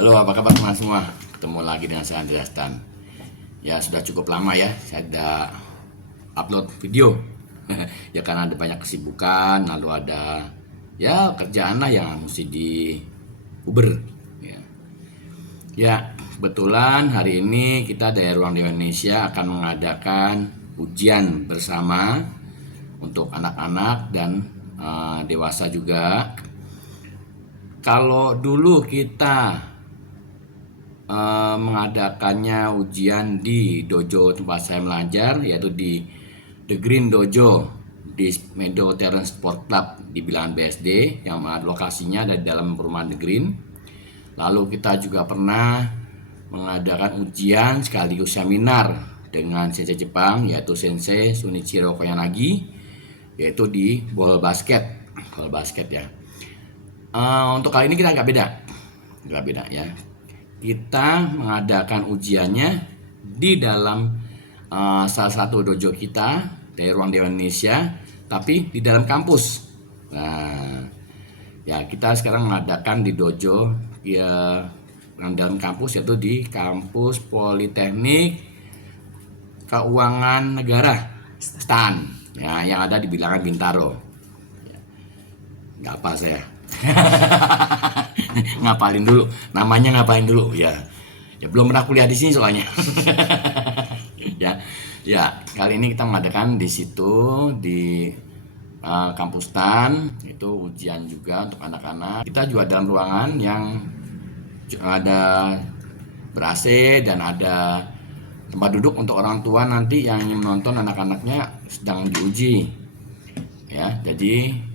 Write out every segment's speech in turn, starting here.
Halo, apa kabar teman semua? Ketemu lagi dengan saya Andreas Tan. Ya, sudah cukup lama ya saya ada upload video. Ya karena ada banyak kesibukan, lalu ada ya kerjaan lah yang mesti di Uber. Ya, kebetulan hari ini kita dari Ruang Dewa Indonesia akan mengadakan ujian bersama untuk anak-anak dan dewasa juga. Kalau dulu kita mengadakannya ujian di dojo tempat saya belajar, yaitu di The Green Dojo di Meadow Terrace Sport Club di Bilangan BSD, yang lokasinya ada di dalam perumahan The Green. Lalu kita juga pernah mengadakan ujian sekaligus seminar dengan sensei Jepang, yaitu Sensei Shunichiro Koyanagi, yaitu di bola basket ya. Untuk kali ini kita agak beda ya. Kita mengadakan ujiannya di dalam salah satu dojo kita dari Ruang Dewa Indonesia, tapi di dalam kampus. Nah, ya kita sekarang mengadakan di dojo ya dalam kampus, yaitu di kampus Politeknik Keuangan Negara STAN, ya, yang ada di Bilangan Bintaro. Nggak apa saya. Ngapalin dulu namanya, ngapain dulu ya belum pernah kuliah di sini soalnya. ya kali ini kita mengadakan di situ di kampus TAN, itu ujian juga untuk anak-anak. Kita juga dalam ruangan yang ada ber-AC dan ada tempat duduk untuk orang tua nanti yang ingin menonton anak-anaknya sedang diuji ya. Jadi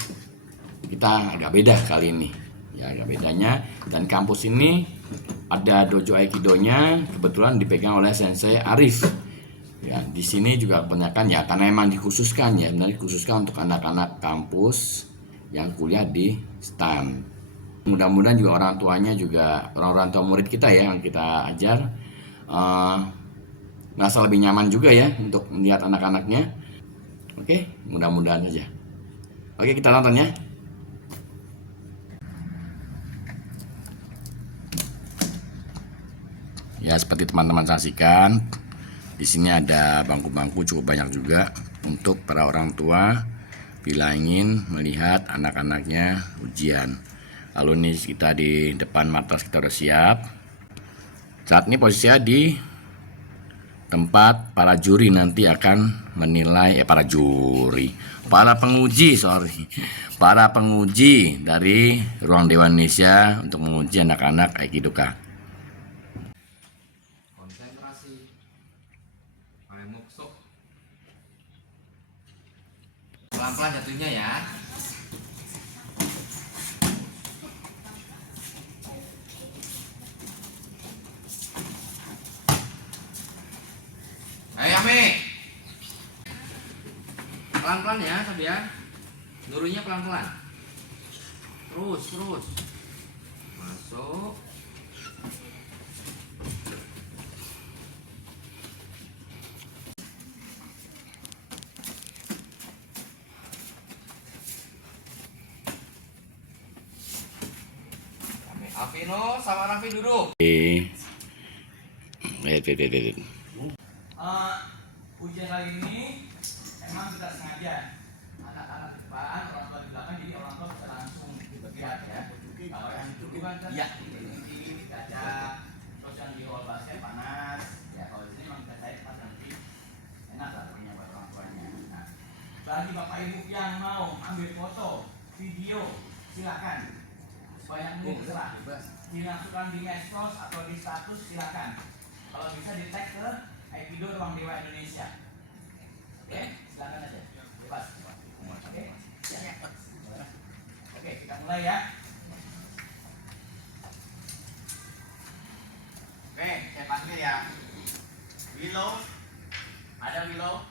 kita agak beda kali ini ya, agak bedanya. Dan kampus ini ada dojo aikidonya kebetulan dipegang oleh Sensei Arif ya. Di sini juga kebanyakan ya karena memang dikhususkan untuk anak-anak kampus yang kuliah di STAN. Mudah-mudahan juga orang tuanya juga orang tua murid kita ya yang kita ajar merasa lebih nyaman juga ya untuk melihat anak-anaknya. Oke, mudah-mudahan saja. Oke, kita nonton ya. Ya, seperti teman-teman saksikan, di sini ada bangku-bangku cukup banyak juga untuk para orang tua bila ingin melihat anak-anaknya ujian. Lalu nih kita di depan matras kita udah siap. Saat ini posisinya di tempat para juri nanti akan menilai para penguji dari Ruang Dewa Indonesia untuk menguji anak-anak Aikidoka. Konsentrasi, pelan-pelan jatuhnya ya. Ayo Ame, pelan-pelan ya Sob ya, nurunya pelan-pelan, terus masuk. Afino sama Raffi duduk. Ujian kali ini emang kita sengaja anak-anak di depan, orang tua di belakang, jadi orang tua bisa langsung lihat ya. Kalau yang itu kan ya ini ada terus yang di hall Bapak Ibu yang mau ambil foto, video, silakan. Sebanyak mungkin terserah. Dimasukkan di medsos atau di status silakan. Kalau bisa di tag ke Aikido Ruang Dewa Indonesia. Oke, silakan aja. Bebas. Oke. Ya. Oke, kita mulai ya. Oke, saya panggil ya. Willow. Ada Willow?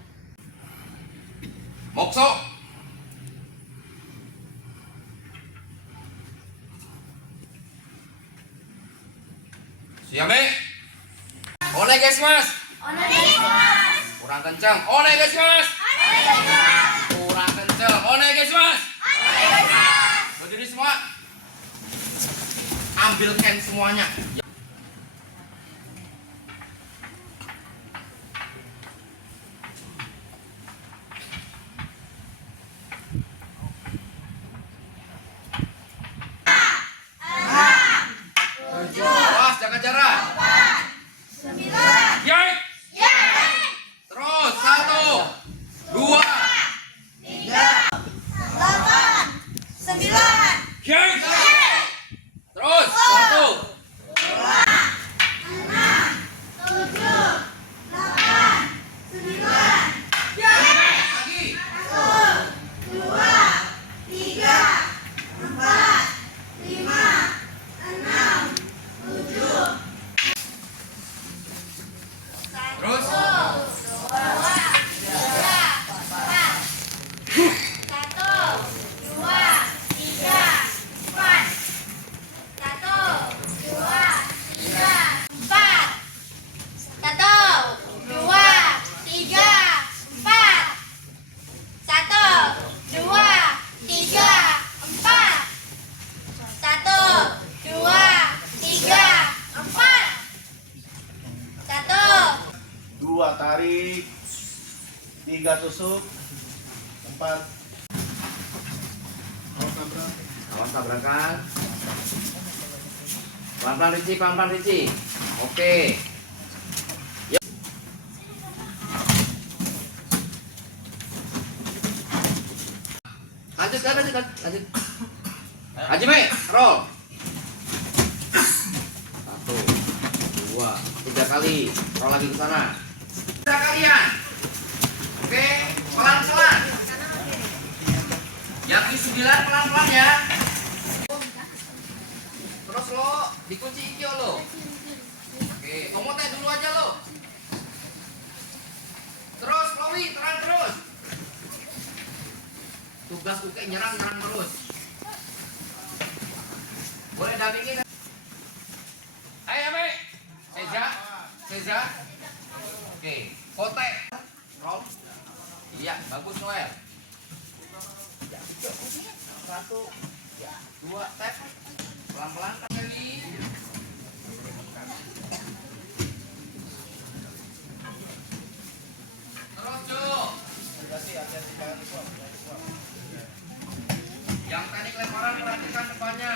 Mokso. Siame. One guys mas. Kurang kencang. One guys mas. Kurang kencang. One guys mas. Berdiri semua. Ambil can semuanya. Awas, jaga jarak. 9, Yai. Terus 1, 2. 8, 9, Yai. Terus 1. 7, 8, 9, Lagi. 1, 2, 3, 4, 5, 6, 7. Terus. 2 tarik, 3 tusuk, 4 Awas tabrakan. Pelan-pelan Ricci, pelan-pelan Ricci. Oke. Yuk. Lanjut. Haji Me, roll. 1, 2, 3 kali. Roll lagi ke sana. 3 kalian. Oke, pelan-pelan. Yang di 9 pelan-pelan ya. Terus lo dikunci ikio lo. Oke, omote dulu aja lo. Terus Chloe, terang terus. Tugas Uke nyerang terus. Boleh dampingin. Ayo Ame. Seza. Oke, Kote. Roll. Iya, bagus Noel. 1, 2, tap. Pelan-pelan kali. Terus Jo. Yang teknik lemparan perhatikan depannya.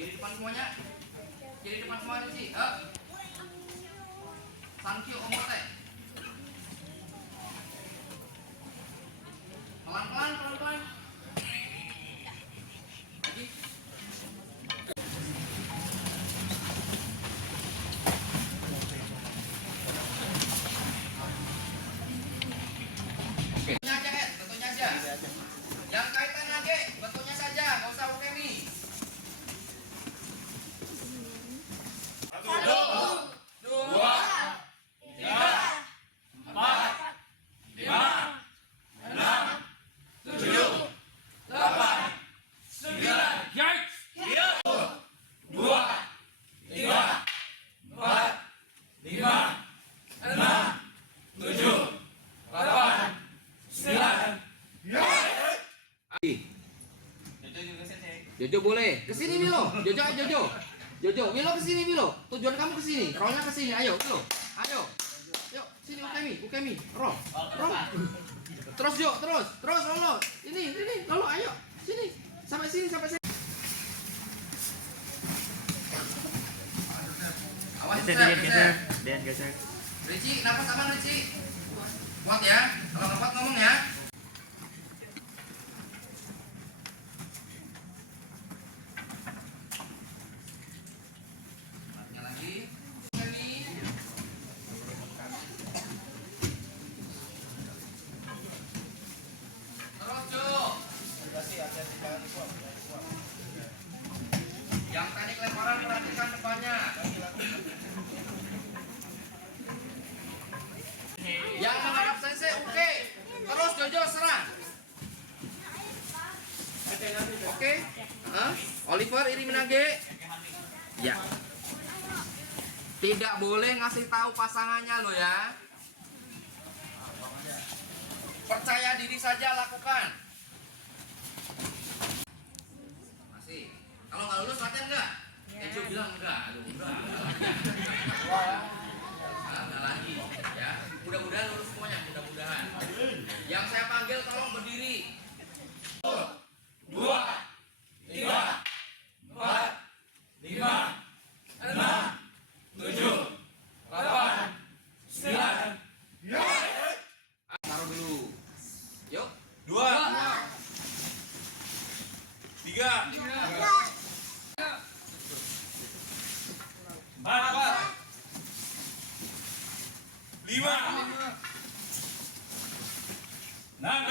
Kiri depan semuanya. Kiri depan semuanya sih. Sankyo omote. Pelan-pelan. Lagi. Oke. Bentuknya aja. Yang kaitan lagi, bentuknya saja, nggak usah ukemi. 1, 2, 3, 4, 5, 6, 7, 8, 9, 2, 3, 4, 5, 6, 7, 8, 9. Jojo boleh. Kesini Milo. Jojo, Milo kesini Milo. Tujuan kamu kesini. Rollnya kesini. Ayo, Milo. Ayo. Yuk. Sini Ukemi. Roh. Terus yuk, terus Lolo. Ini Lolo, ayo. Sini. Sampai sini. Awas, geser. Ricci, nafas aman Ricci. Kuat ya. Kalau nggak kuat ngomong ya. Kuatnya lagi. Terus Jo. Yang tadi kelemparan perhatikan depannya. Yang menghadap sensei oke. Terus Jojo serang. Oke. Oliver Iri Minage. Ya. Tidak boleh ngasih tahu pasangannya lo ya. Percaya diri saja lakukan. Masih. Kalau nggak lulus latihan enggak? Ejo bilang enggak. Aduh, enggak lagi. Ya. Mudah-mudahan lulus semuanya, mudah-mudahan. Yang saya panggil tolong berdiri. 2, 3, 4, 5, 6, 7, 8, 9. Taruh dulu. Yuk. 2, 3, 4, 5, 6,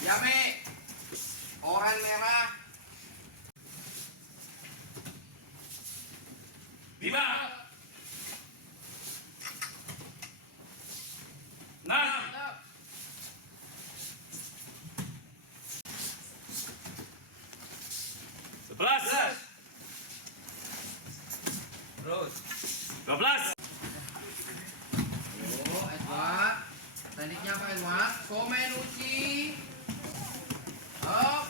Yame, oranye merah. 5, 6, 11, terus 12. Oh, Edward. Tekniknya apa Edward? Komenuchi. Up.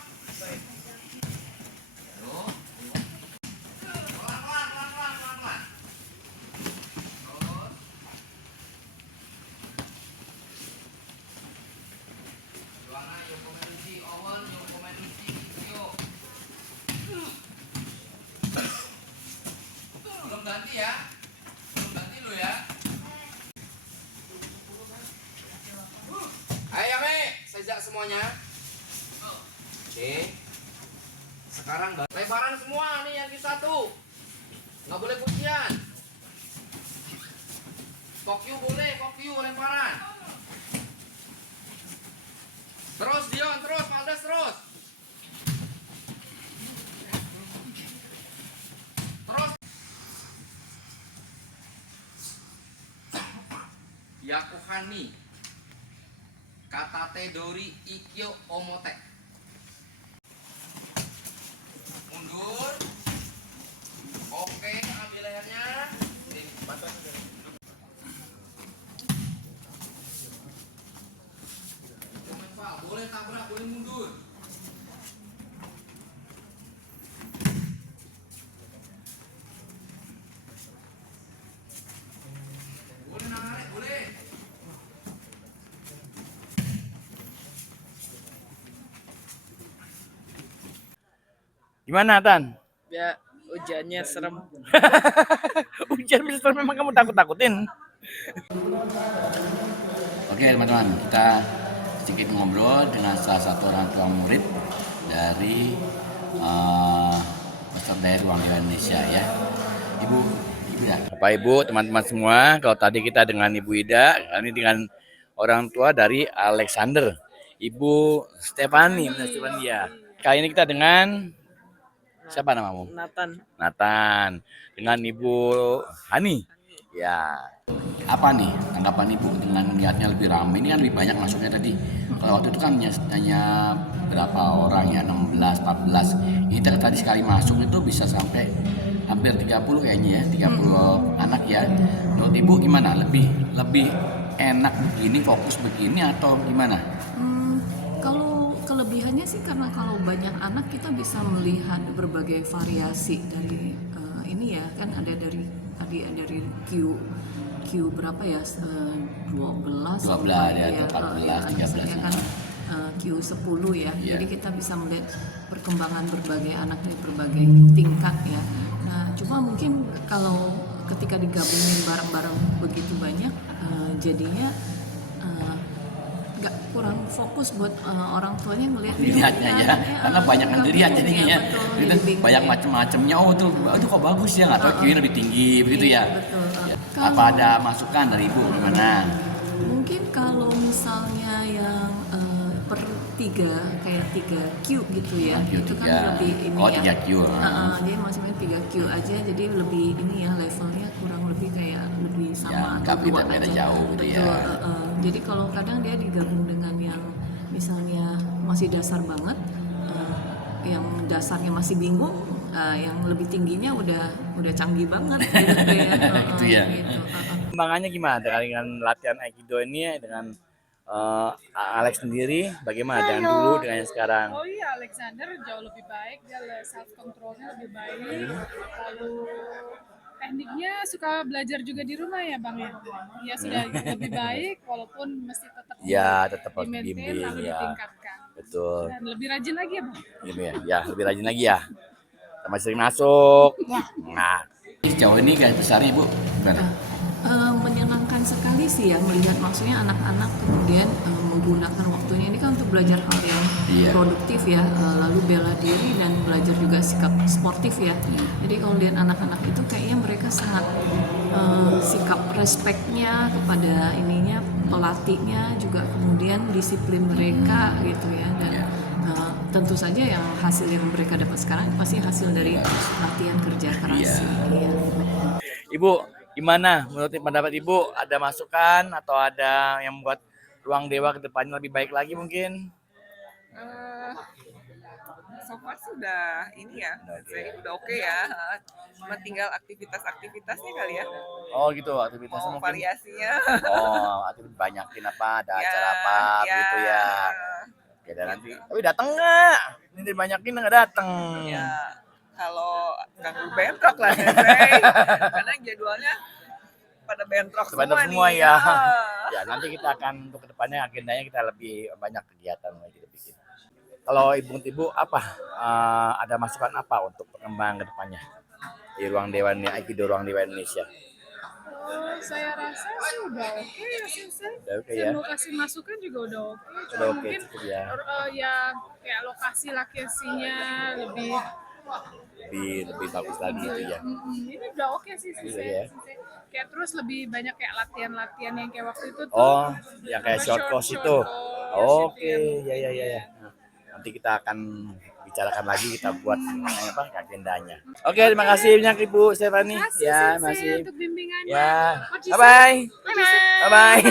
Pelan-pelan. Terus. Juana yuk Komenuchi, Owen yuk Komenuchi, yuk. Belum ganti ya. Belum ganti lu ya. Ayo Me, sejak semuanya. Oke. Sekarang lebaran semua nih yang di satu. Nggak boleh kuncian. Kokyu boleh, kokyu lemparan. Terus Dion, terus Valdes terus. Terus. Yakuhani. Katate Dori Ikkyo Omote. Mundur. Oke, ambil lehernya. Boleh tabrak, boleh mundur. Boleh narik, boleh. Gimana, Tan? Ya, hujannya serem. Hujan bisa serem, memang kamu takut-takutin. Oke teman-teman, kita sedikit ngobrol dengan salah satu orang tua murid dari peserta dari Ruang Dewa Indonesia ya. Ibu Ida. Bapak Ibu, teman-teman semua, kalau tadi kita dengan Ibu Ida, ini dengan orang tua dari Alexander, Ibu Stefani ya. Kali ini kita dengan siapa namamu? Nathan. Dengan Ibu Hani. Ya. Apa nih tanggapan Ibu dengan melihatnya lebih ramai? Ini kan lebih banyak masuknya tadi. Kalau waktu itu kan hanya berapa orang ya, 16, 14. Ini tadi sekali masuk itu bisa sampai hampir 30 kayaknya ya, 30 anak ya. Menurut Ibu gimana? Lebih enak begini, fokus begini atau gimana? Kalau Kelebihannya sih karena kalau banyak anak kita bisa melihat berbagai variasi dari ini ya, kan ada dari tadi dari Q berapa ya, 12 12 ya, ya, 14, anak 13 saya kan Q10 ya. Iya. Jadi kita bisa melihat perkembangan berbagai anak dari berbagai tingkat ya. Nah, cuma mungkin kalau ketika digabungin bareng-bareng begitu banyak, jadinya nggak kurang fokus buat orang tuanya ngelihat Dilihatnya ya, karena banyak yang dilihat jadinya ya. Itu banyak macam-macamnya. Oh tuh, itu kok bagus ya, nggak tahu Q lebih tinggi begitu ya. betul. Apa ada masukan dari Ibu gimana? Mungkin kalau misalnya yang per 3 kayak 3 Q gitu ya, Q itu kan 3. lebih ini Oh, ya. 3 Q. Jadi maksudnya 3 Q aja, jadi lebih ini ya, levelnya kurang lebih kayak lebih Ya, sama nggak atau dua beda aja. jauh gitu ya. Betul. Jadi kalau kadang dia digabung dengan yang misalnya masih dasar banget, yang dasarnya masih bingung, yang lebih tingginya udah canggih banget gitu ya. Itu ya. Gitu. Perkembangannya gimana dengan latihan Aikido ini dengan Alex sendiri bagaimana dengan dulu dengan yang sekarang? Oh iya, Alexander jauh lebih baik, dia self controlnya lebih baik. Lalu tekniknya suka belajar juga di rumah ya Bang ya. Dia sudah lebih baik walaupun mesti tetap Ya, tetap harus di-maintain dibimbing lalu ya. ditingkatkan. Betul. Dan lebih rajin lagi ya Bang. Gitu ya. Ya, lebih rajin lagi ya. Sama sering masuk. Nah, Sejauh ini garis besarnya Ibu gimana? Menyenangkan sekali sih ya melihat maksudnya anak-anak kemudian menggunakan waktunya ini kan untuk belajar hal yang Iya. produktif ya, lalu bela diri dan belajar juga sikap sportif ya. Jadi kalau lihat anak-anak itu kayaknya mereka sangat sikap respeknya kepada ininya pelatihnya, juga kemudian disiplin mereka gitu ya, dan tentu saja yang hasil yang mereka dapat sekarang pasti hasil dari latihan kerja keras. Iya. Ibu, gimana menurut pendapat Ibu, ada masukan atau ada yang membuat Ruang Dewa ke depannya lebih baik lagi mungkin? So far sih udah ini ya, saya udah oke ya. Cuma tinggal aktivitasnya kali ya. Oh gitu, aktivitasnya mungkin. Variasinya. Oh, aktivitas banyakin apa, ada Ya, acara apa gitu ya. Oke, dan nanti. Tapi datang nggak? Ini dibanyakin nggak datang. Ya, kalau ganggu bentrok lah saya. Karena jadwalnya pada bentrok semua nih. ya. Ya, nanti kita akan untuk kedepannya agendanya kita lebih banyak kegiatan lagi kita bikin. Kalau ibu apa ada masukan apa untuk perkembangan kedepannya di Ruang Dewa ini, Aikido Ruang Dewa Indonesia? Saya rasa sih udah oke ya sih. Udah oke Saya ya. mau kasih masukan juga udah oke. Cuma Udah oke, mungkin cukup ya. Ya kayak lokasinya lebih Lebih bagus lagi itu ya. ini udah oke sih Udah saya. ya. Kayak terus lebih banyak kayak latihan-latihan yang kayak waktu itu tuh. Oh, yang kayak short course itu. course Oke, ya. Nah, nanti kita akan bicarakan lagi, kita buat apa agendanya. Oke, terima kasih banyak Ibu Stephanie. Ya, masih. Untuk bimbingannya. Ya. What you Bye-bye. say? Bye-bye.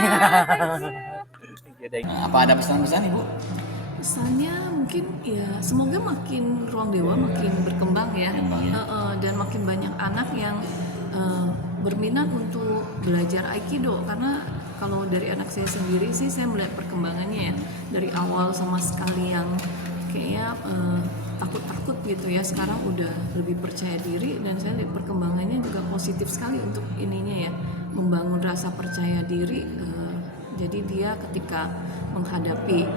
Apa ada pesan-pesan Ibu? Pesannya mungkin ya semoga makin Ruang Dewa makin berkembang ya, dan makin banyak anak yang berminat untuk belajar Aikido, karena kalau dari anak saya sendiri sih saya melihat perkembangannya ya, dari awal sama sekali yang kayaknya takut-takut gitu ya, sekarang udah lebih percaya diri, dan saya lihat perkembangannya juga positif sekali untuk ininya ya, membangun rasa percaya diri. Jadi dia ketika menghadapi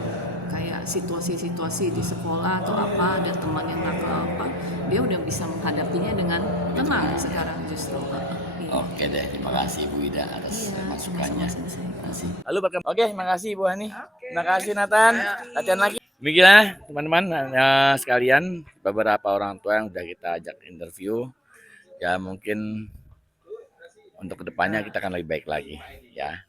kayak situasi-situasi di sekolah atau apa, ada teman yang nakal apa, dia udah bisa menghadapinya dengan tenang sekarang justru. Oke deh, terima kasih Bu Ida atas masukannya. Terima kasih. Lalu oke, terima kasih Ibu Hani. Terima kasih Nathan. Latihan lagi. Demikian teman-teman sekalian, beberapa orang tua yang udah kita ajak interview. Ya mungkin untuk kedepannya kita akan lebih baik lagi ya.